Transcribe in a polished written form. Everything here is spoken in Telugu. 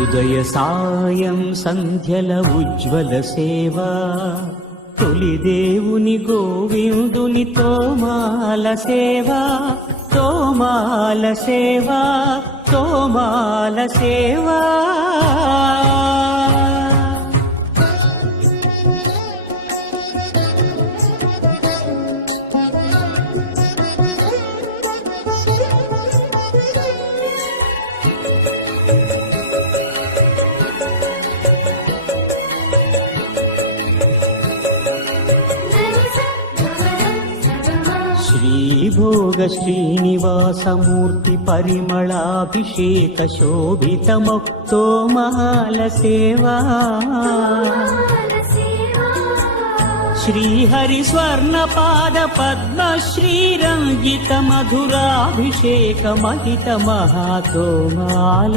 ఉదయ సాయం సంధ్యల ఉజ్వల సేవా, తొలి దేవుని గోవిందుని తోమాల సేవా, తోమాల సేవా, తోమాల సేవా. శ్రీభోగ శ్రీనివాసమూర్తి పరిమళాభిషేక శోభితమోక్తోమాల సేవా, శ్రీహరి స్వర్ణపాద పద్మ శ్రీరంజిత మధురాభిషేక మహిత మహాతోమాల